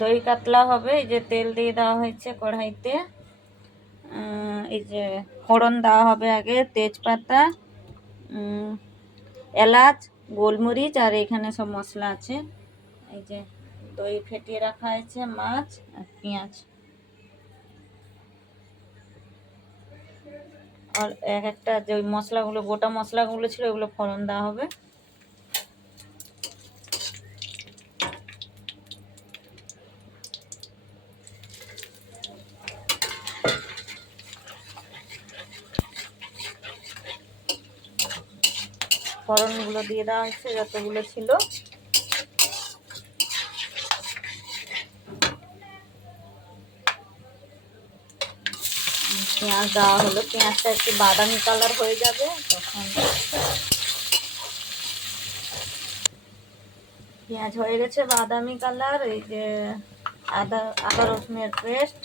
দই কাতলা হবে। এই যে তেল দিয়ে দেওয়া হয়েছে কড়াইতে। এই যে ফোড়ন দেওয়া হবে আগে, তেজপাতা, এলাচ, গোলমরিচ, আর এখানে সব মশলা আছে। এই যে দই ফেটিয়ে রাখা হয়েছে, মাছ আর পেঁয়াজ, আর এক একটা যে ওই মশলাগুলো, গোটা মশলাগুলো ছিল ওগুলো ফোড়ন দেওয়া হবে। ফোড়নগুলো দিয়ে দেওয়া হয়েছে যতগুলো ছিল। পেঁয়াজ দেওয়া হলো, পেঁয়াজটা একটু বাদামি কালার হয়ে যাবে তখন। পেঁয়াজ হয়ে গেছে বাদামি কালার। এই যে আদা আদা রসুনের পেস্ট,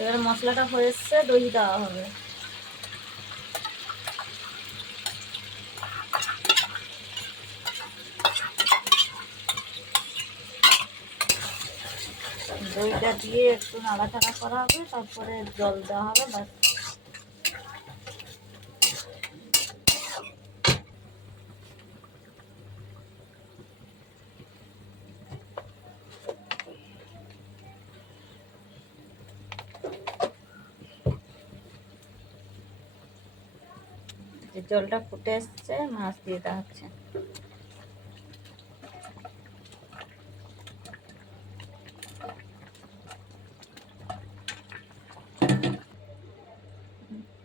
এবার মশলাটা হয়ে এসছে, দই দেওয়া হবে। দইটা দিয়ে একটু নাড়াচাড়া করা হবে, তারপরে জল দেওয়া হবে, ব্যাস। যে জলটা ফুটে এসছে, মাছ দিয়ে দেওয়া হচ্ছে।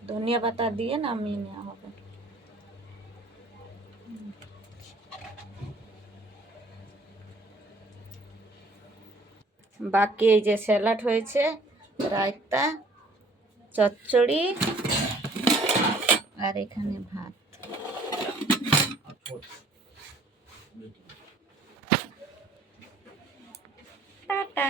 ধনিয়া পাতা দিয়ে নামিয়ে নেওয়া হবে। বাকি এই যে স্যালাড হয়েছে, রায়তা, চচ্চড়ি, আর এখানে ভাত। টাটা।